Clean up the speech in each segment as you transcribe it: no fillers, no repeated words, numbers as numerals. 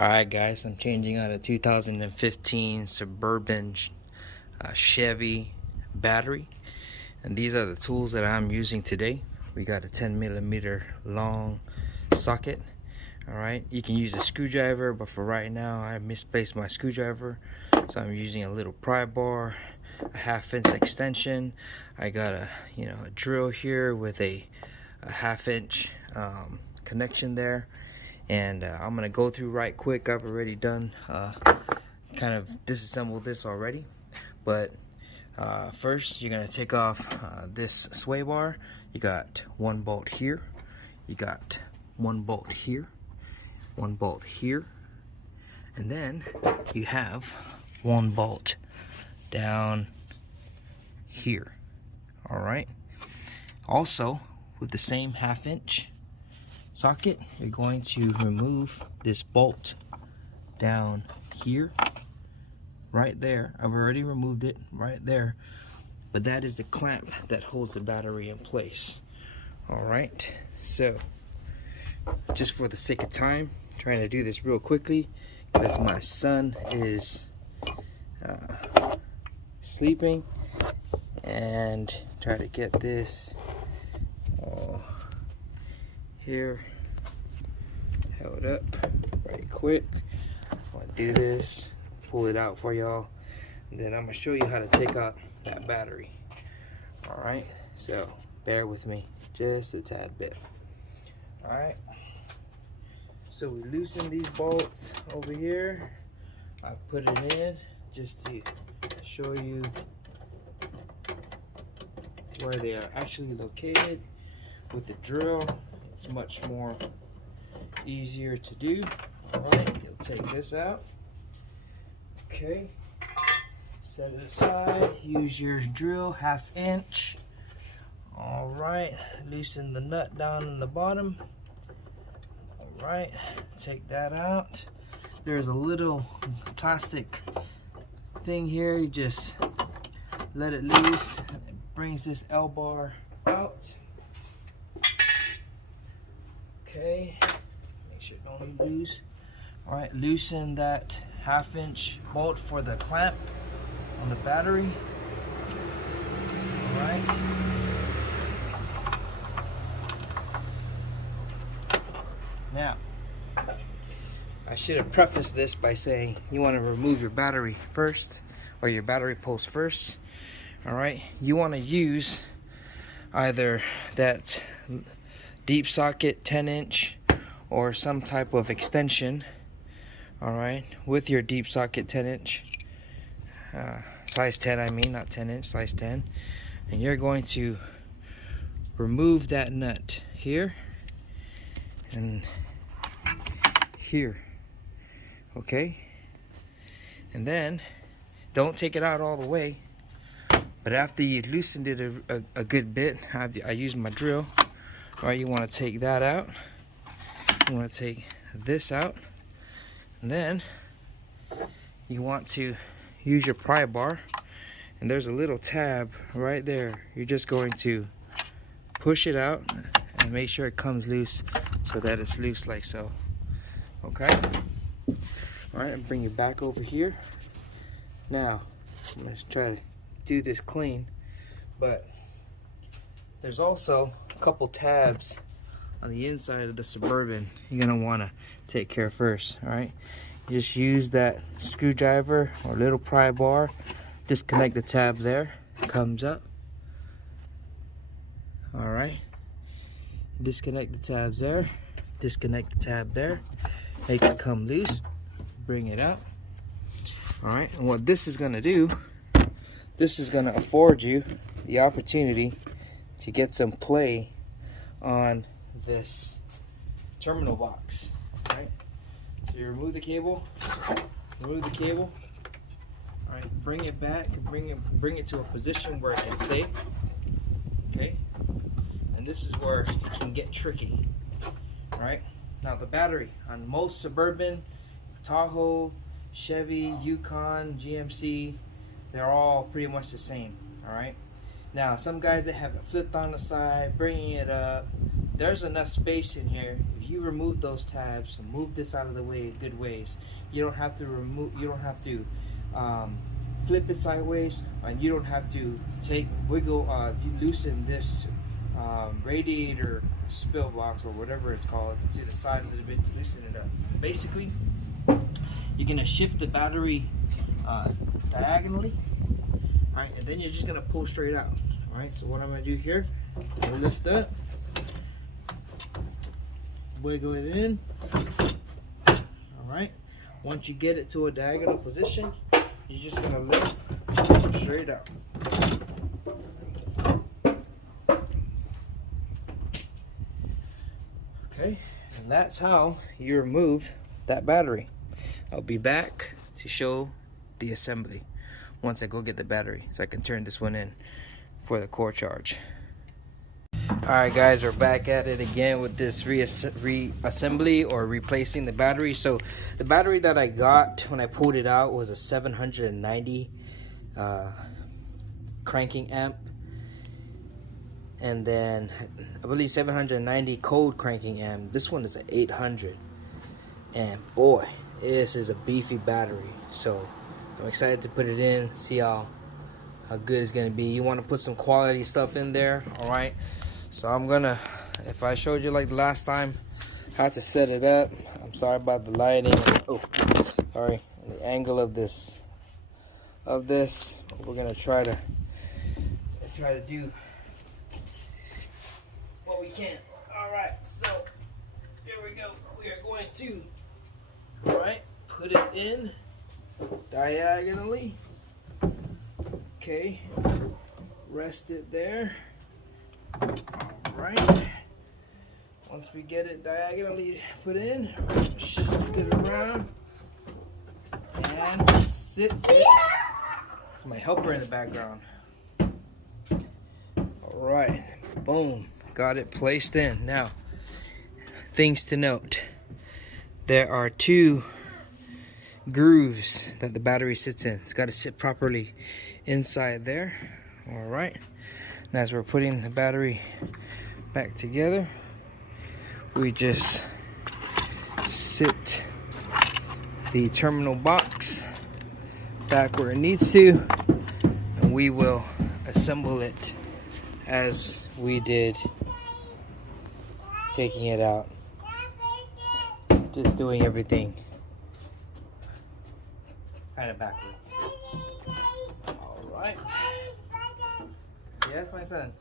Alright guys, I'm changing out a 2015 Suburban Chevy battery, and these are the tools that I'm using today. We got a 10mm long socket. Alright, you can use a screwdriver, but for right now I misplaced my screwdriver, so I'm using a little pry bar, a 1/2" extension. I got a drill here with a 1/2" connection there. And I'm gonna go through right quick. I've already done kind of disassembled this already, but first you're gonna take off this sway bar. You got one bolt here, you got one bolt here, one bolt here, and then you have one bolt down here. All right, also with the same 1/2" socket, you're going to remove this bolt down here, right there. I've already removed it right there, but that is the clamp that holds the battery in place. All right, so just for the sake of time, I'm trying to do this real quickly because my son is sleeping, and try to get this here held up right quick. I'm gonna do this, pull it out for y'all, and then I'm gonna show you how to take out that battery. All right, so bear with me just a tad bit. All right, so we loosen these bolts over here. I put it in just to show you where they are actually located. With the drill, it's much more easier to do. All right, you'll take this out. Okay, set it aside. Use your drill, 1/2". All right, loosen the nut down in the bottom. All right, take that out. There's a little plastic thing here. You just let it loose. It brings this L bar out. Okay, make sure it don't leave loose. All right, loosen that 1/2" bolt for the clamp on the battery. All right. Now, I should have prefaced this by saying you want to remove your battery first, or your battery post first. All right, you want to use either that deep socket 10" or some type of extension. All right, with your deep socket 10" size 10, I mean, not 10", size 10, and you're going to remove that nut here and here. Okay, and then don't take it out all the way, but after you loosened it a good bit, I used my drill. All right, you want to take that out. You want to take this out, and then you want to use your pry bar, and there's a little tab right there. You're just going to push it out and make sure it comes loose, so that it's loose like so. Okay. All right, and bring it back over here. Now I'm going to try to do this clean, but there's also a couple tabs on the inside of the Suburban you're gonna want to take care of first. All right, you just use that screwdriver or little pry bar, disconnect the tab there, it comes up. All right, disconnect the tabs there, disconnect the tab there, make it come loose, bring it out. All right, and what this is gonna do, this is gonna afford you the opportunity to get some play on this terminal box. Right, so you remove the cable, all right, bring it back, bring it to a position where it can stay. Okay, and this is where it can get tricky. All right, now the battery on most Suburban, Tahoe, Chevy, Yukon, GMC, they're all pretty much the same. All right, now some guys that have it flipped on the side, bringing it up, there's enough space in here. If you remove those tabs and move this out of the way good ways, you don't have to flip it sideways, and you don't have to you loosen this radiator spill box or whatever it's called to the side a little bit to loosen it up. Basically, you're gonna shift the battery diagonally, all right, and then you're just gonna pull straight out. All right, so what I'm gonna do here, I'm gonna lift up, wiggle it in. All right, once you get it to a diagonal position, you're just gonna lift straight out. Okay, and that's how you remove that battery. I'll be back to show the assembly once I go get the battery, so I can turn this one in for the core charge. Alright guys, we're back at it again with this reassembly or replacing the battery. So the battery that I got when I pulled it out was a 790 cranking amp, and then I believe 790 cold cranking amp. This one is an 800, and boy, this is a beefy battery. So I'm excited to put it in, see how good it's gonna be. You want to put some quality stuff in there. All right, so I'm gonna, if I showed you like the last time how to set it up, I'm sorry about the lighting. Oh, sorry, the angle of this. We're gonna try to do what we can. All right, so here we go. We are going to, all right, put it in diagonally. Okay, rest it there. All right, once we get it diagonally put in, shift it around and sit it. It's my helper in the background. All right, boom, got it placed in. Now, things to note: there are two grooves that the battery sits in. It's got to sit properly inside there. All right, and as we're putting the battery back together, we just sit the terminal box back where it needs to, and we will assemble it as we did taking it out. Just doing everything kind of backwards. All right. Yes, my son.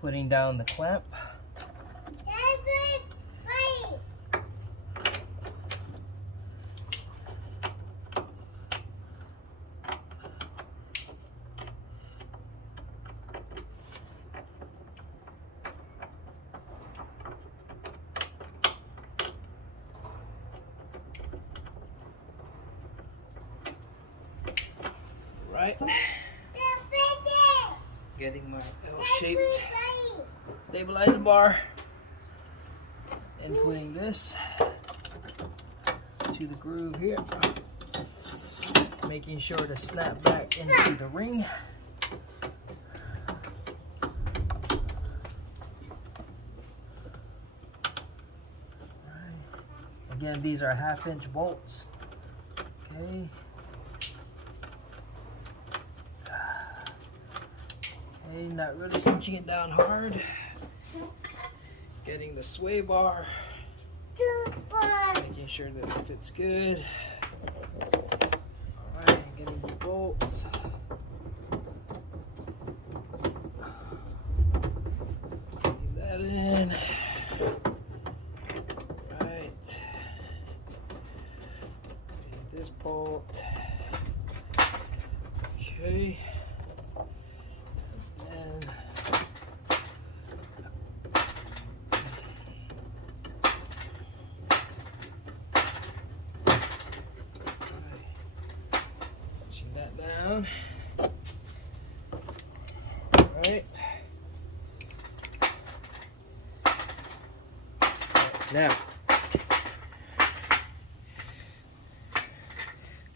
Putting down the clamp. Right. Getting my L-shaped stabilizer bar and putting this to the groove here, making sure to snap back into the ring. Again, these are 1/2-inch bolts. Okay. Okay, not really cinching it down hard. Getting the sway bar. Making sure that it fits good. Alright, getting the bolts. Getting that in. Right. This bolt. Okay. down. Alright. Now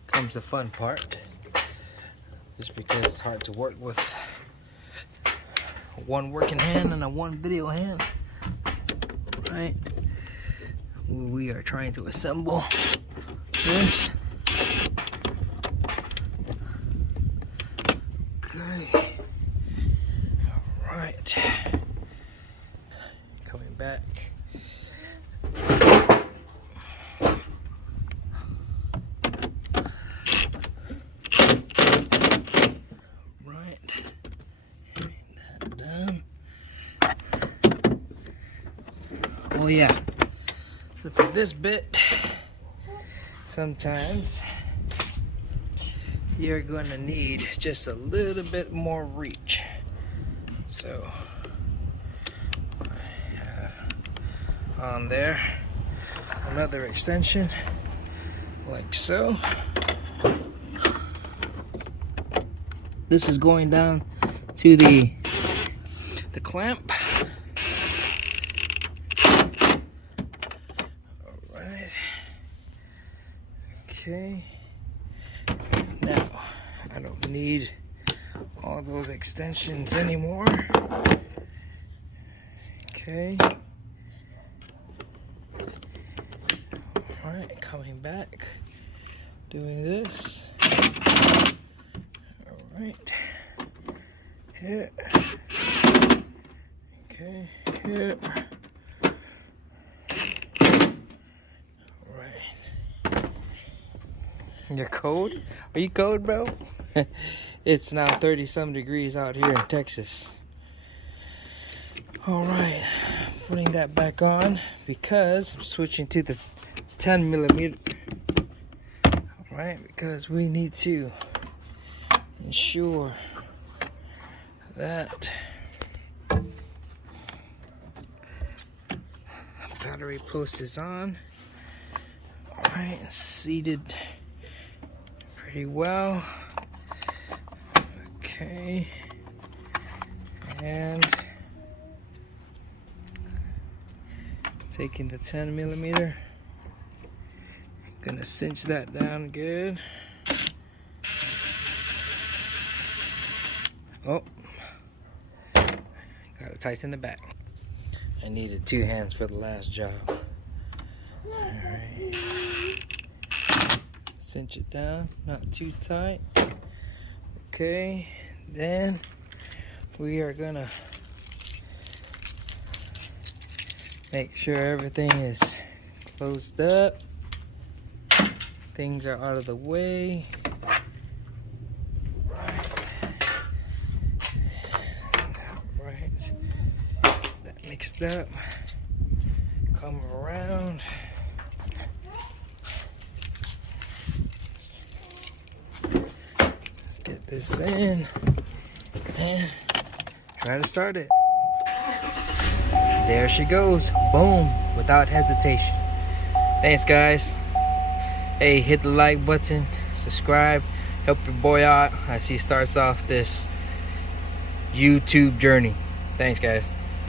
comes the fun part. Just because it's hard to work with one working hand and a one video hand. Right? We are trying to assemble this. Okay. Alright. Coming back. Right. That done. Oh yeah. So for this bit, sometimes you're going to need just a little bit more reach. So I have on there another extension like so. This is going down to the clamp. Alright. Okay. Now I don't need all those extensions anymore. Okay. Alright, coming back, doing this. Alright. Here. Okay, here. Alright. You're cold? Are you cold, bro? It's now 30-some degrees out here in Texas. Alright, putting that back on because I'm switching to the 10mm. Alright, because we need to ensure that battery post is on. Alright, seated pretty well. Okay, and taking the 10mm, gonna cinch that down good. Oh, gotta tighten the back. I needed 2 hands for the last job. Alright, cinch it down, not too tight. Okay, then we are gonna make sure everything is closed up, things are out of the way. Right, that mixed up, come around. Let's get this in and try to start it. There she goes, boom, without hesitation. Thanks, guys. Hey, hit the like button, subscribe, help your boy out as he starts off this YouTube journey. Thanks, guys.